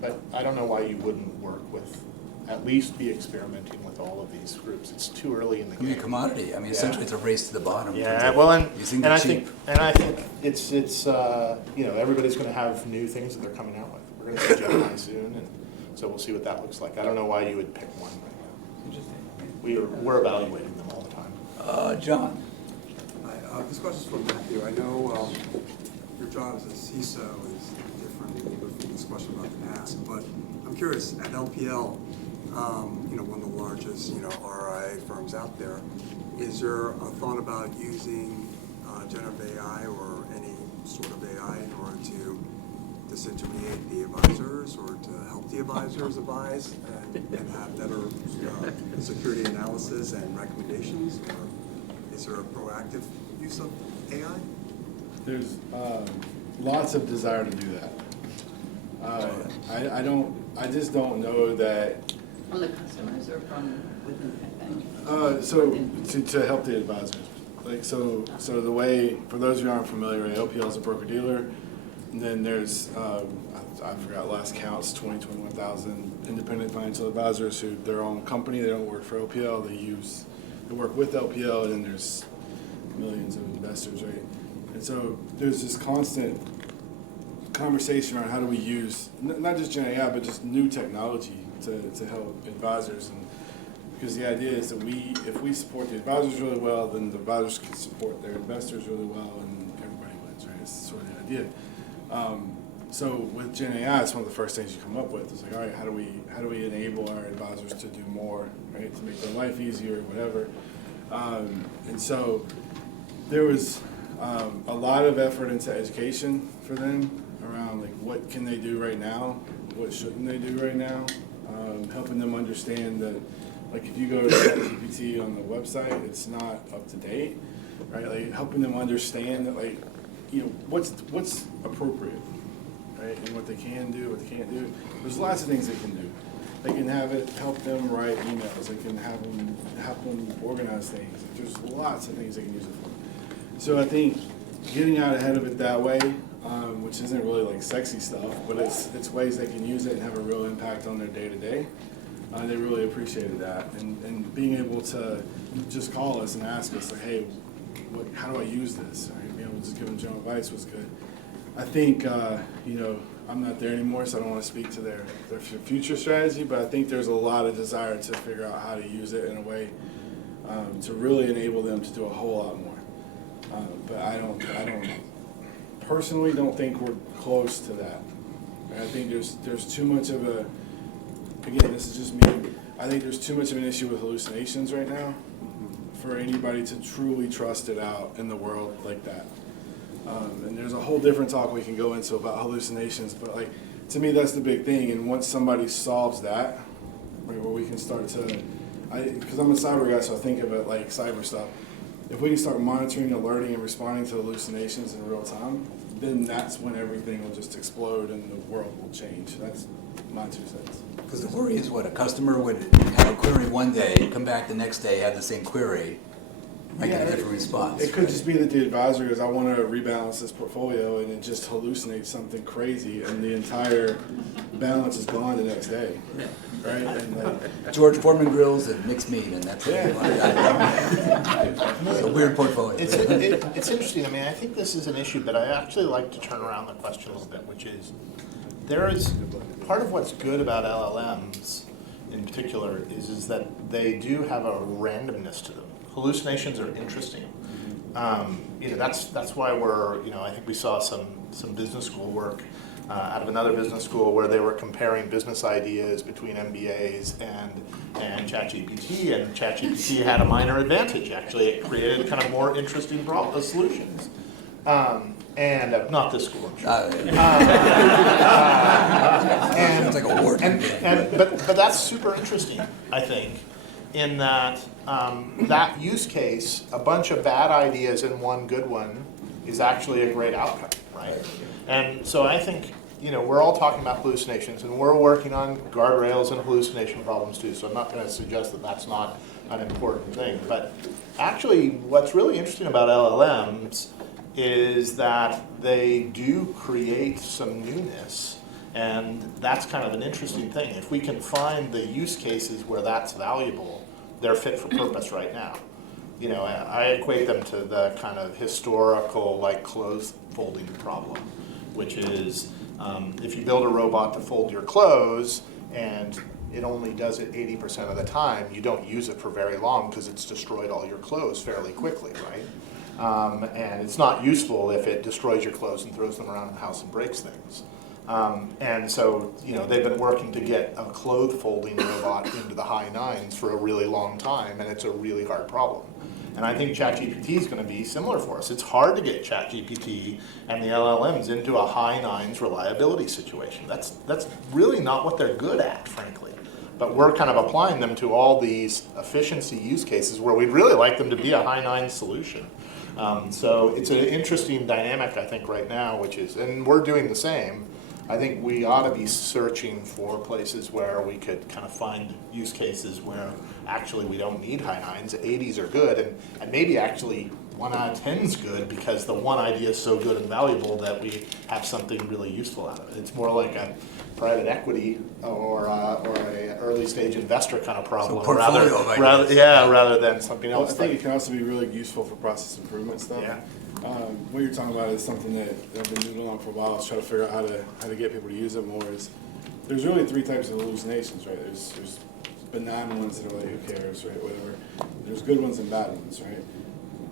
but I don't know why you wouldn't work with, at least be experimenting with all of these groups. It's too early in the I mean, game. commodity. I mean, essentially, it's a race to the bottom. Yeah, well, and I cheap. think it's everybody's going to have new things that they're coming out with. We're going to see Gemini soon, and so we'll see what that looks like. I don't know why you would pick one right now. Interesting. We're evaluating them all the time. John. Hi, this question's for Matthew. I know your job as a CISO is different from this question about the ask, but I'm curious, at LPL, one of the largest, RIA firms out there, is there a thought about using generative AI or any sort of AI in order to disintermediate the advisors or to help the advisors advise and have better security analysis and recommendations? Or is there a proactive use of AI? There's lots of desire to do that. I just don't know that. From the customers or from within the bank? So to help the advisors, so the way, for those who aren't familiar, LPL is a broker dealer, and then there's I forgot last counts 21,000 independent financial advisors who their own company, they don't work for LPL, they use that work with LPL, and then there's millions of investors, right? And so there's this constant conversation around how do we use not just Gen AI, but just new technology to help advisors. And because the idea is that if we support the advisors really well, then the advisors can support their investors really well, and everybody wins, right? It's sort of the idea. So with Gen AI, it's one of the first things you come up with. It's like, all right, how do we enable our advisors to do more, right? To make their life easier, or whatever. And so there was a lot of effort into education for them around like what can they do right now, what shouldn't they do right now, helping them understand that like if you go to ChatGPT on the website, it's not up to date, right? Like helping them understand that like what's appropriate. Right? And what they can do, what they can't do. There's lots of things they can do. They can have it help them write emails. They can help them organize things. There's lots of things they can use it for. So I think getting out ahead of it that way, which isn't really like sexy stuff, but it's ways they can use it and have a real impact on their day to day. They really appreciated that, and being able to just call us and ask us like, hey, how do I use this? Right? Being able to just give them general advice was good. I think, I'm not there anymore, so I don't want to speak to their future strategy, but I think there's a lot of desire to figure out how to use it in a way to really enable them to do a whole lot more. But I don't personally don't think we're close to that. And I think there's too much of again, this is just me, I think there's too much of an issue with hallucinations right now for anybody to truly trust it out in the world like that. And there's a whole different talk we can go into about hallucinations, but like to me that's the big thing. And once somebody solves that, right, where we can start to, because I'm a cyber guy, so I think of it like cyber stuff. If we can start monitoring, alerting, and responding to hallucinations in real time, then that's when everything will just explode and the world will change. That's my 2 cents. Because the worry is what a customer would have a query one day, come back the next day, have the same query. Might get a different response. It could just be that the advisor goes, I want to rebalance this portfolio, and it just hallucinates something crazy, and the entire balance is gone the next day, right? And like, George Foreman grills and mixed meat, and that's what you want. It's a weird portfolio. It's interesting. I mean, I think this is an issue, but I actually like to turn around the question a little bit, which is there is part of what's good about LLMs in particular is that they do have a randomness to them. Hallucinations are interesting. That's why I think we saw some business school work out of another business school where they were comparing business ideas between MBAs and ChatGPT, and ChatGPT had a minor advantage. Actually, it created kind of more interesting solutions. And not this school, I'm sure. It's like a war. But that's super interesting, I think, in that that use case, a bunch of bad ideas and one good one is actually a great outcome, right? And so I think, we're all talking about hallucinations, and we're working on guardrails and hallucination problems too, so I'm not going to suggest that that's not an important thing. But actually, what's really interesting about LLMs is that they do create some newness, and that's kind of an interesting thing. If we can find the use cases where that's valuable, they're fit for purpose right now. I equate them to the kind of historical, like, clothes folding problem, which is if you build a robot to fold your clothes and it only does it 80% of the time, you don't use it for very long because it's destroyed all your clothes fairly quickly, right? And it's not useful if it destroys your clothes and throws them around the house and breaks things. And so, they've been working to get a clothes folding robot into the high 9s for a really long time, and it's a really hard problem. And I think ChatGPT is going to be similar for us. It's hard to get ChatGPT and the LLMs into a high 9s reliability situation. That's really not what they're good at, frankly. But we're kind of applying them to all these efficiency use cases where we'd really like them to be a high 9 solution. So it's an interesting dynamic, I think, right now, and we're doing the same. I think we ought to be searching for places where we could kind of find use cases where actually we don't need high 9s. 80s are good, and maybe actually 1 out of 10 is good because the one idea is so good and valuable that we have something really useful out of it. It's more like a private equity or a early stage investor kind of problem, portfolio of ideas. rather than something Well, I else. think it can also be really useful for process improvement stuff. Yeah. What you're talking about is something that I've been noodling on for a while. Is trying to figure out how to get people to use it more. Is there's really 3 types of hallucinations, right? There's benign ones that are like, who cares, right? Whatever. There's good ones and bad ones, right?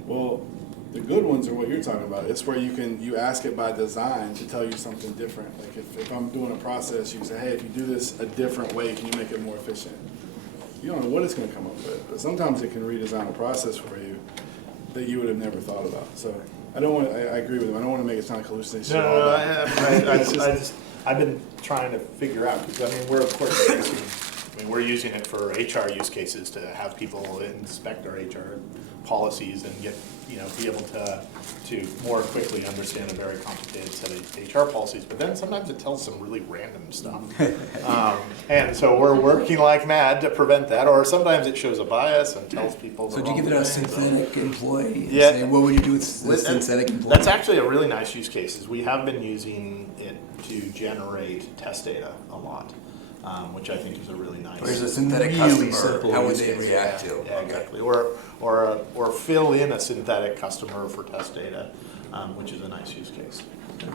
Well, the good ones are what you're talking about. It's where you ask it by design to tell you something different. Like if I'm doing a process, you can say, hey, if you do this a different way, can you make it more efficient? You don't know what it's going to come up with, but sometimes it can redesign a process for you that you would have never thought about. So I agree with him. I don't want to make it sound like hallucination. I've been trying to figure out, because I mean, we're of course we're using it for HR use cases to have people inspect our HR policies and get, be able to more quickly understand a very complicated set of HR policies. But then sometimes it tells some really random stuff. And so we're working like mad to prevent that. Or sometimes it shows a bias and tells people the So do you wrong give it a thing. synthetic employee? And Yeah. say, what would you do with the synthetic employee? That's actually a really nice use case. Is we have been using it to generate test data a lot, which I think is a really nice. Here's a synthetic really customer. simple How would use they case. react Yeah, to? Yeah, Okay. exactly. Or fill in a synthetic customer for test data, which is a nice use case.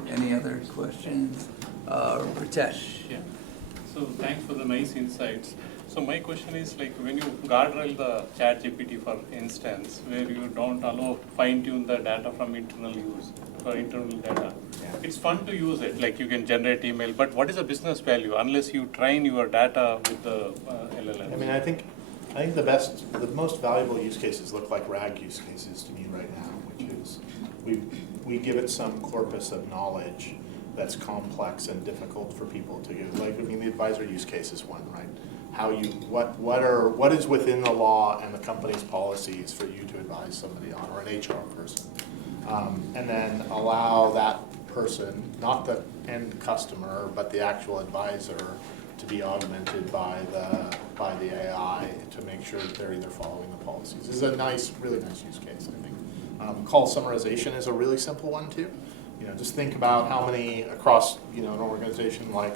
Any other questions? Ritesh? Yeah. So thanks for the nice insights. So my question is like when you guardrail the ChatGPT, for instance, where you don't allow fine-tune the data from internal use for internal data. Yeah. It's fun to use it, like you can generate email, but what is the business value unless you train your data with the LLM? I mean, I think the most valuable use cases look like RAG use cases to me right now, which is we give it some corpus of knowledge that's complex and difficult for people to get. Like, I mean, the advisor use case is one, right? What is within the law and the company's policies for you to advise somebody on, or an HR person, and then allow that person, not the end customer, but the actual advisor, to be augmented by the AI to make sure that they're either following the policies. This is a really nice use case, I think. Call summarization is a really simple one too. Just think about how many across an organization like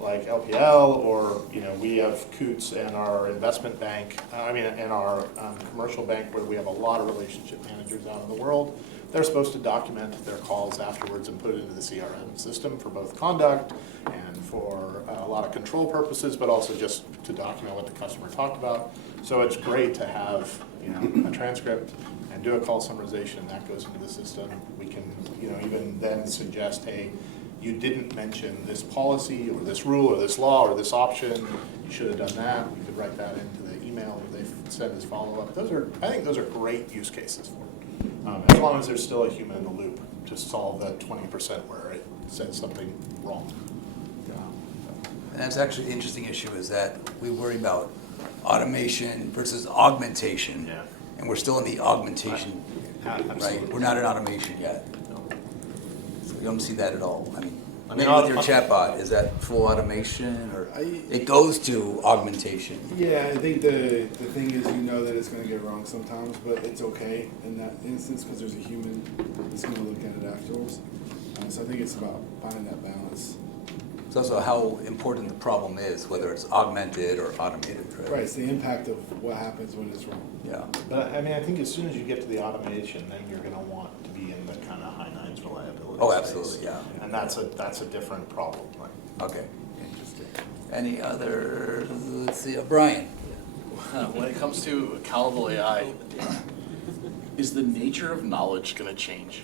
LPL, or we have Coots and our investment bank. And our commercial bank, where we have a lot of relationship managers out in the world. They're supposed to document their calls afterwards and put it into the CRM system for both conduct and for a lot of control purposes, but also just to document what the customer talked about. So it's great to have a transcript and do a call summarization, and that goes into the system. We can even then suggest, hey, you didn't mention this policy or this rule or this law or this option. You should have done that. We could write that into the email that they send as follow-up. I think those are great use cases for it. As long as there's still a human in the loop to solve that 20% where it says something wrong. And that's actually the interesting issue, is that we worry about automation versus augmentation. Yeah. And we're still in the augmentation, right? Absolutely. We're not in automation yet. So we don't see that at all. I mean, I maybe mean, with your chatbot, is that full automation, or it goes to augmentation? Yeah, I think the thing is, that it's going to get wrong sometimes, but it's okay in that instance because there's a human that's going to look at it afterwards. So I think it's about finding that balance. It's also how important the problem is, whether it's augmented or automated, right? Right, it's the impact of what happens when it's wrong. Yeah. But I think as soon as you get to the automation, then you're going to want to be in the kind of high nines reliability Oh, space. absolutely, yeah. And that's a different problem. Right? Okay, interesting. Any other, let's see, Brian? When it comes to accountable AI, is the nature of knowledge going to change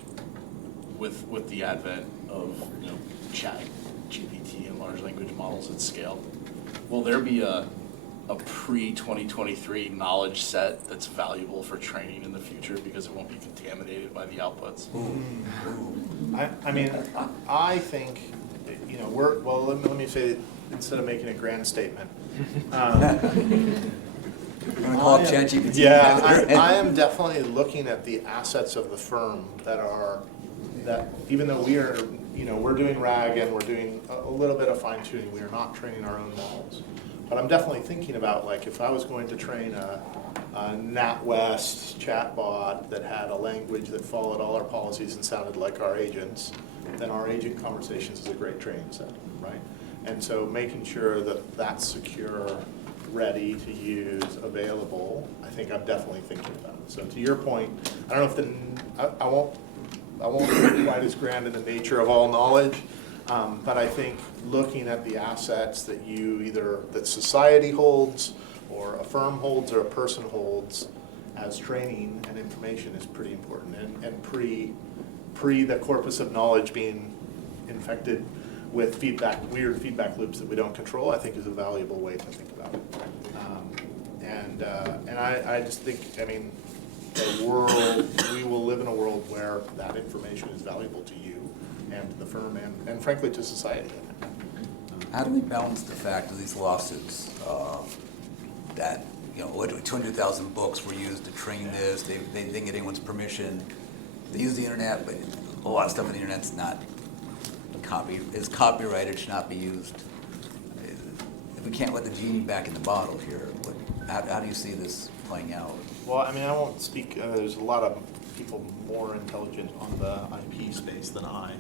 with the advent of chat, GPT, and large language models at scale? Will there be a pre-2023 knowledge set that's valuable for training in the future because it won't be contaminated by the outputs? I think, let me say, instead of making a grand statement. We're going to call it ChatGPT. Yeah, I am definitely looking at the assets of the firm that even though we're doing RAG and we're doing a little bit of fine tuning, we are not training our own models. But I'm definitely thinking about, like, if I was going to train NatWest chatbot that had a language that followed all our policies and sounded like our agents, then our agent conversations is a great training set, right? And so making sure that that's secure, ready to use, available, I think I'm definitely thinking about it. So to your point, I don't know if I won't be quite as grand in the nature of all knowledge, but I think looking at the assets that that society holds, or a firm holds, or a person holds as training and information is pretty important. And pre the corpus of knowledge being infected with weird feedback loops that we don't control, I think is a valuable way to think about it. And I just think, I mean, we will live in a world where that information is valuable to you and to the firm and frankly to society. How do we balance the fact of these lawsuits that, 200,000 books were used to train this, they didn't get anyone's permission, they use the internet, but a lot of stuff on the internet's not is copyrighted, should not be used. If we can't let the genie back in the bottle here, how do you see this playing out? Well, I mean, I won't speak, there's a lot of people more intelligent on the IP space than I.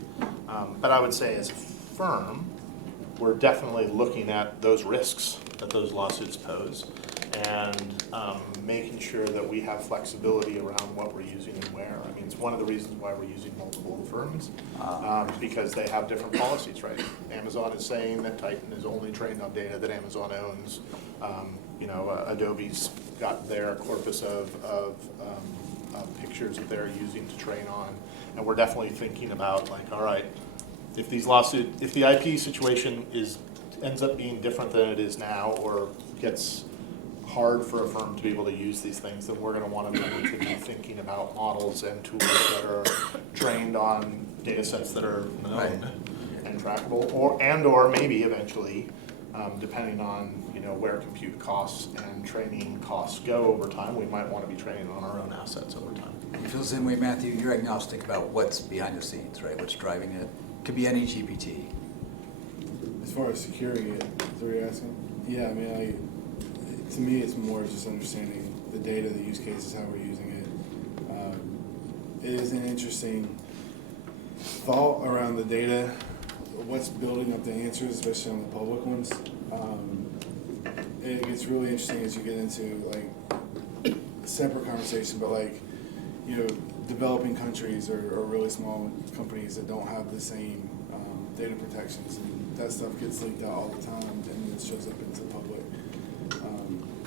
But I would say as a firm, we're definitely looking at those risks that those lawsuits pose and making sure that we have flexibility around what we're using and where. I mean, it's one of the reasons why we're using multiple firms, because they have different policies, right? Amazon is saying that Titan is only trained on data that Amazon owns. Adobe's got their corpus of pictures that they're using to train on. And we're definitely thinking about, like, all right, if the IP situation ends up being different than it is now, or gets hard for a firm to be able to use these things, then we're going to want to be thinking about models and tools that are trained on data sets that are known and trackable, or maybe eventually, depending on where compute costs and training costs go over time, we might want to be training on our own assets over time. You feel the same way, Matthew? You're agnostic about what's behind the scenes, right? What's driving it? Could be any GPT. As far as securing it, is that what you're asking? Yeah, I mean, to me, it's more just understanding the data, the use cases, how we're using it. It is an interesting thought around the data, what's building up the answers, especially on the public ones. It gets really interesting as you get into like a separate conversation, but developing countries or really small companies that don't have the same data protections, and that stuff gets leaked out all the time, and it shows up into public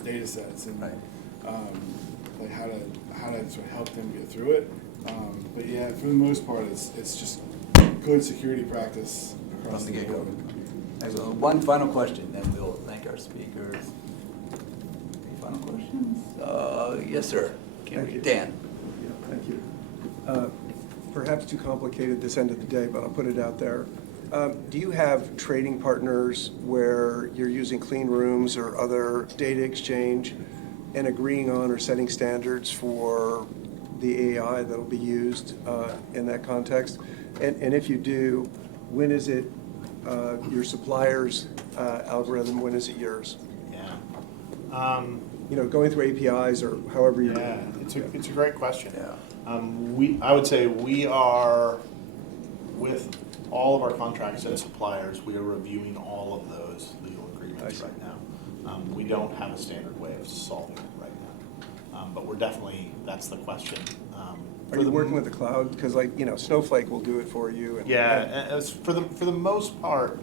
data sets, and like how to sort of help them get through it. But yeah, for the most part, it's just good security practice across the board. So one final question, then we'll thank our speakers. Any final questions? Yes, sir. Dan. Yeah, thank you. Perhaps too complicated this end of the day, but I'll put it out there. Do you have trading partners where you're using clean rooms or other data exchange and agreeing on or setting standards for the AI that'll be used in that context? And if you do, when is it your supplier's algorithm, when is it yours? Yeah. Going through APIs or however you. Yeah, it's a great question. Yeah. I would say we are, with all of our contracts and suppliers, we are reviewing all of those legal agreements right now. We don't have a standard way of solving it right now, but we're definitely, that's the question. Are you working with the cloud? Because Snowflake will do it for you. And for the most part,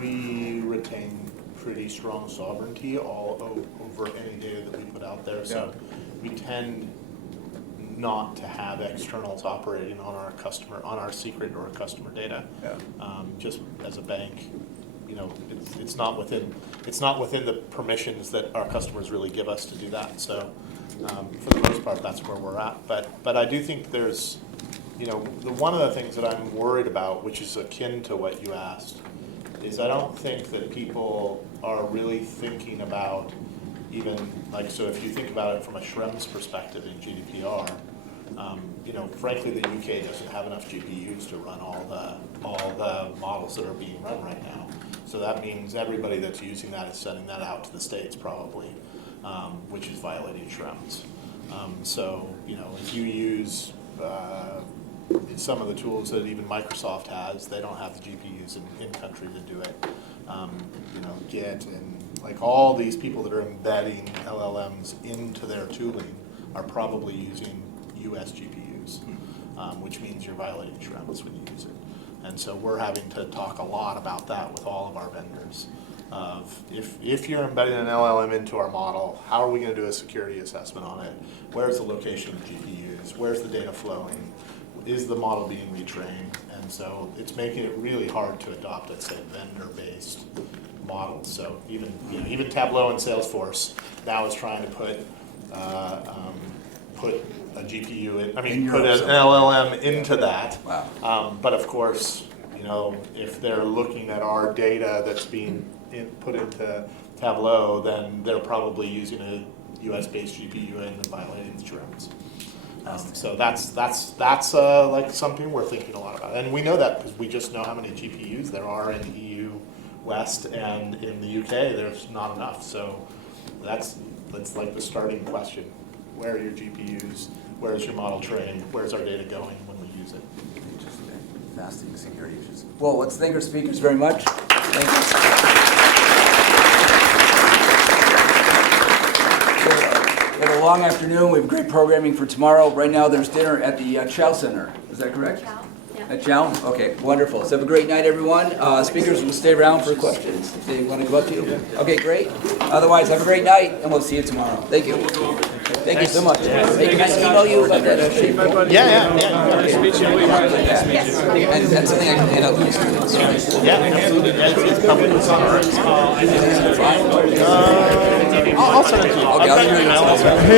we retain pretty strong sovereignty all over any data that we put out there. So we tend not to have externals operating on our secret or customer data. Just as a bank, it's not within the permissions that our customers really give us to do that. So for the most part, that's where we're at. But I do think there's, one of the things that I'm worried about, which is akin to what you asked, is I don't think that people are really thinking about so if you think about it from a Schrems perspective in GDPR, frankly, the UK doesn't have enough GPUs to run all the models that are being run right now. So that means everybody that's using that is sending that out to the States probably. which is violating shrooms. So, you know, if you use some of the tools that even Microsoft has, they don't have the GPUs in country to do it. You know, Git and like all these people that are embedding LLMs into their tooling are probably using US GPUs, which means you're violating shrooms when you use it. And so we're having to talk a lot about that with all of our vendors. Of if you're embedding an LLM into our model, how are we going to do a security assessment on it? Where's the location of the GPUs? Where's the data flowing? Is the model being retrained? And so it's making it really hard to adopt, let's say, vendor-based models. So even Tableau and Salesforce now is trying to put a GPU put an LLM into that. Wow. But of course, you know, if they're looking at our data that's being put into Tableau, then they're probably using a US-based GPU and violating the shrooms. So that's like something we're thinking a lot about, and we know that because we just know how many GPUs there are in the EU West and in the UK. There's not enough, so that's like the starting question: where are your GPUs? Where's your model trained? Where's our data going when we use it? Interesting. Fascinating security issues. Well, let's thank our speakers very much. Thank you. We have a long afternoon. We have great programming for tomorrow. Right now, there's dinner at the Chow Center. Is that correct? Chow, yeah. At Chow? Okay, wonderful. So have a great night, everyone. Speakers will stay around for questions if they want to go up to you. Okay, great. Otherwise, have a great night, and we'll see you tomorrow. Thank you. Thank you so much. Hey, can I email you about that shape? Yeah. Nice to meet you. And that's something I can hand out to the students. I'll send it to you. Okay, I'll email you.